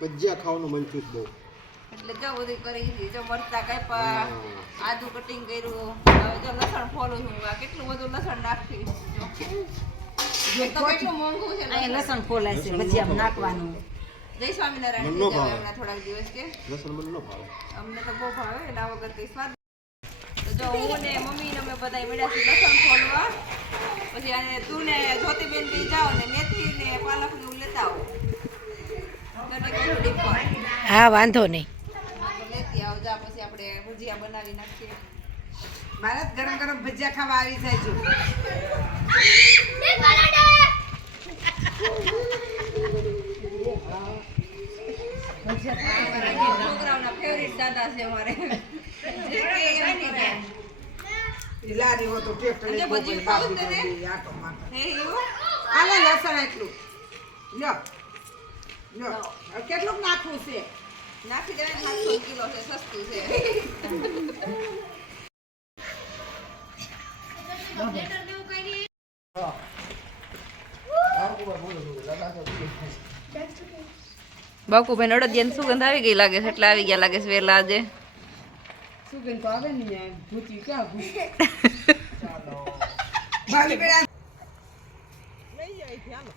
ભજીયા ખાવાનું મન થયું બહુ એટલે જો બધી કરી જો મરચા કાપ્યા આદુ કટિંગ કર્યું હવે જો લસણ ફોલું છું આ કેટલું બધું લસણ નાખી જો તો કેટલું મોંઘું છે આ લસણ ફોલાય છે ભજીયામાં નાખવાનું જય સ્વામિનારાયણ હમણાં થોડાક દિવસ કે લસણ મને ન ભાવે અમને તો બહુ ભાવે એના વગર કઈ સ્વાદ તો જો હું ને મમ્મી ને અમે બધા મળ્યા છે લસણ ફોલવા પછી આને તું ને જ્યોતિબેન બી જાઓ ને મેથી ને પાલક નું લેતા આવો હા વાંધો નહીં લેતી આવો જા પછી આપણે ભજીયા બનાવી નાખીએ ભારત ગરમ ગરમ ભજીયા ખાવા આવી જાય છો છોકરાઓના ફેવરિટ દાદા છે અમારે જે કે એની જાય લારી હો તો ટેસ્ટ લે ભજી ખાવું છે ને આટો માટો હે એવું આલે લસણ એટલું લ્યો લ્યો કેટલું નાખવું છે નાખી દેવાય 700 કિલો છે સસ્તું છે બાકુભાઈ અડદિયાની સુગંધ આવી ગઈ લાગે છે એટલે આવી ગયા લાગે છે વેલા આજે સુગંધ તો આવે ને ભૂતી ક્યાં ભૂતી ચાલો ભાલી બેડા લઈ જાય છે હાલો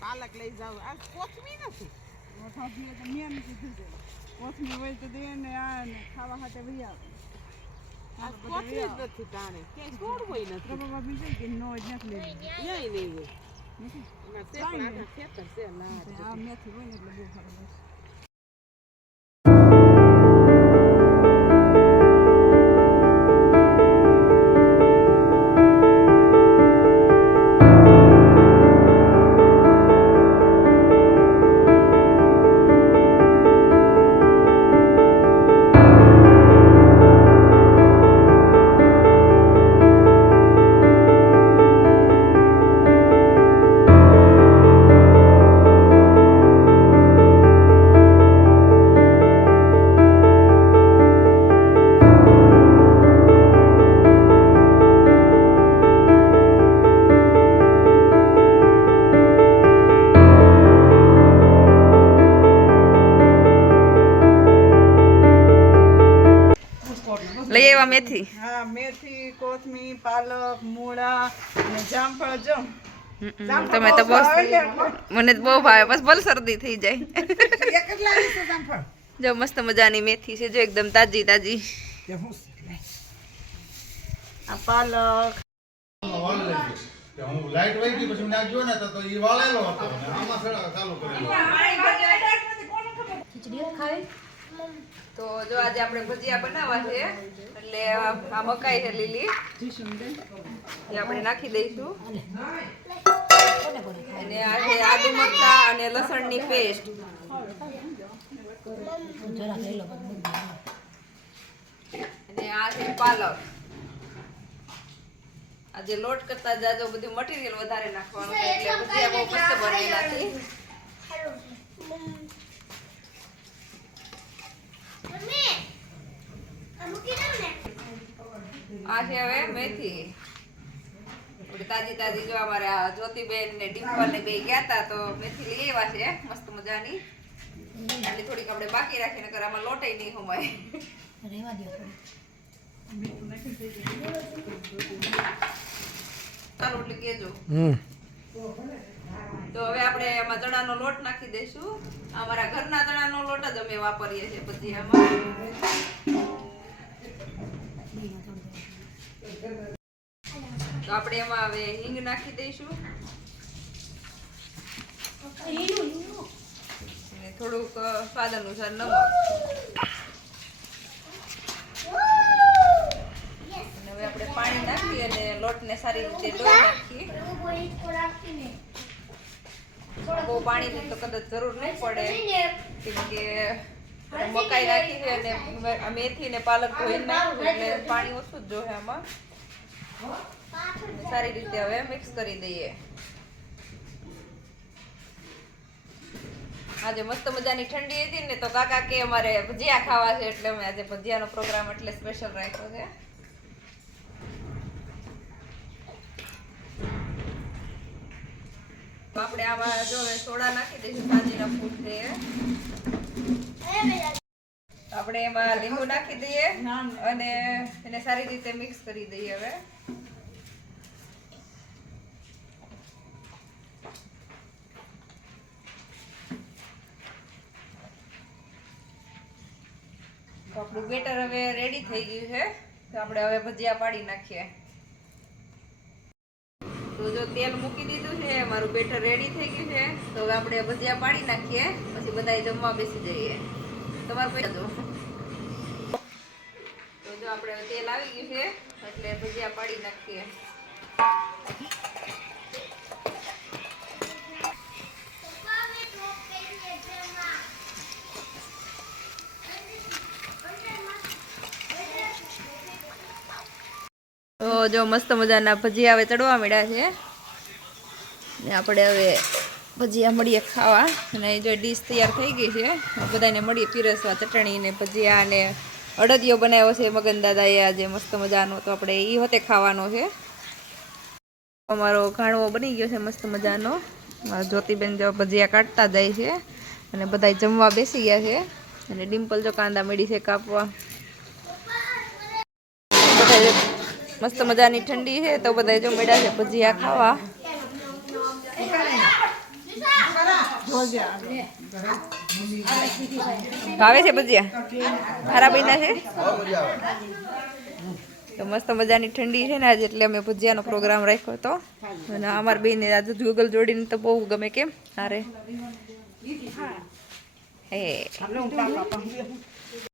પાલક લઈ જાવ આ કોથમી નથી મોઠાથી તો મેં કીધું છે કોથમી હોય તો દે ને આ ખાવા હાટે વઈ આવે આ કોથમી જ નથી તાણે કે છોડ હોય નથી બાબા બીજું કે નો જ નથી લેવી યાય નહીં હોય એમાં સેકડા ખેતર છે ના આ મેથી હોય ને એટલે બહુ સારું લઈ આવ્યા મેથી હા મેથી કોથમી પાલક મૂળા અને જામફળ જો તમે તો બસ મને તો બહુ ભાવે બસ બોલ શરદી થઈ જાય કેટલા છે જામફળ જો મસ્ત મજાની મેથી છે જો એકદમ તાજી તાજી આ પાલક હું લાઈટ વહી ગઈ પછી નાખજો ને તો ઈ વાળેલો હતો ને આમાં ચાલુ કરેલો ખીચડી ખાવી તો જો આજે આપણે ભજીયા બનાવવા છે એટલે આ મકાઈ છે લીલી એ આપણે નાખી દઈશું અને આ છે આદુ મરચાં અને લસણની પેસ્ટ અને આ છે પાલક આજે લોટ કરતા જાજો બધું મટીરીયલ વધારે નાખવાનું છે એટલે ભજીયા બહુ મસ્ત બનેલા છે આ છે હવે મેથી તાજી તાજી જો અમારા જ્યોતિબેન ને ડિમ્પલ ને બે ગયા હતા તો મેથી લઈ આવ્યા છે મસ્ત મજાની એટલે થોડીક આપણે બાકી રાખીને કર આમાં લોટાઈ નહીં હમાય રહેવા દો ચાલો એટલે કેજો તો હવે આપણે આમાં ચણાનો લોટ નાખી દઈશું અમારા ઘરના ચણાનો લોટ જ અમે વાપરીએ છીએ ભજીયામાં તો આપણે એમાં હવે હિંગ નાખી દઈશું અને થોડુંક સ્વાદ અનુસાર નમક અને હવે આપણે પાણી નાખી અને લોટને સારી રીતે ડોઈ નાખીએ બહુ પાણીની તો કદાચ જરૂર નહીં પડે કેમ કે મકાઈ નાખી છે અને મેથી ને પાલક ધોઈને નાખ્યું એટલે પાણી ઓછું જ જોઈએ આમાં સારી રીતે હવે મિક્સ કરી દઈએ આજે મસ્ત મજાની ઠંડી હતી ને તો કાકા કે અમારે ભજીયા ખાવા છે એટલે અમે આજે ભજીયાનો પ્રોગ્રામ એટલે સ્પેશિયલ રાખ્યો છે આપણે આમાં જો સોડા નાખી દઈશું ભાજીના ફૂટ છે આપણે એમાં લીંબુ નાખી દઈએ અને એને સારી રીતે મિક્સ કરી દઈએ હવે. તો આપણું બેટર હવે રેડી થઈ ગયું છે. તો આપણે હવે ભજીયા પાડી નાખીએ. તો જો તેલ મૂકી દીધું છે, મારું બેટર રેડી થઈ ગયું છે. તો હવે આપણે ભજીયા પાડી નાખીએ, પછી બધાય જમવા બેસી જઈએ. તમારે પૈસા જો. તો જો આપણે તેલ આવી ગયું છે એટલે ભજીયા પાડી નાખીએ. તો જો મસ્ત મજાના ભજીયા હવે ચડવા મળ્યા છે ને આપણે હવે ભજીયા મળીએ ખાવા. અને જો ડીશ તૈયાર થઈ ગઈ છે, બધાને મળીએ પીરસવા. ચટણી ને ભજીયા અને અડદિયો બનાવ્યો છે મગન દાદાએ આજે મસ્ત મજાનો. તો આપણે એ હોતે ખાવાનો છે. અમારો ઘાણવો બની ગયો છે મસ્ત મજાનો. જ્યોતિબેન જો ભજીયા કાઢતા જાય છે અને બધા જમવા બેસી ગયા છે. અને ડિમ્પલ જો કાંદા મળી છે કાપવા. બધા મસ્ત મજાની ઠંડી છે તો બધા જો મળ્યા છે ભજીયા ખાવા. ભાવે છે ભજીયા? ખારા બન્યા છે? તો મસ્ત મજાની ઠંડી છે ને આજે, એટલે અમે ભજીયાનો પ્રોગ્રામ રાખ્યો હતો. અને અમારી બેન આજે જુગલ જોડીને તો બહુ ગમે. કેમ? અરે હે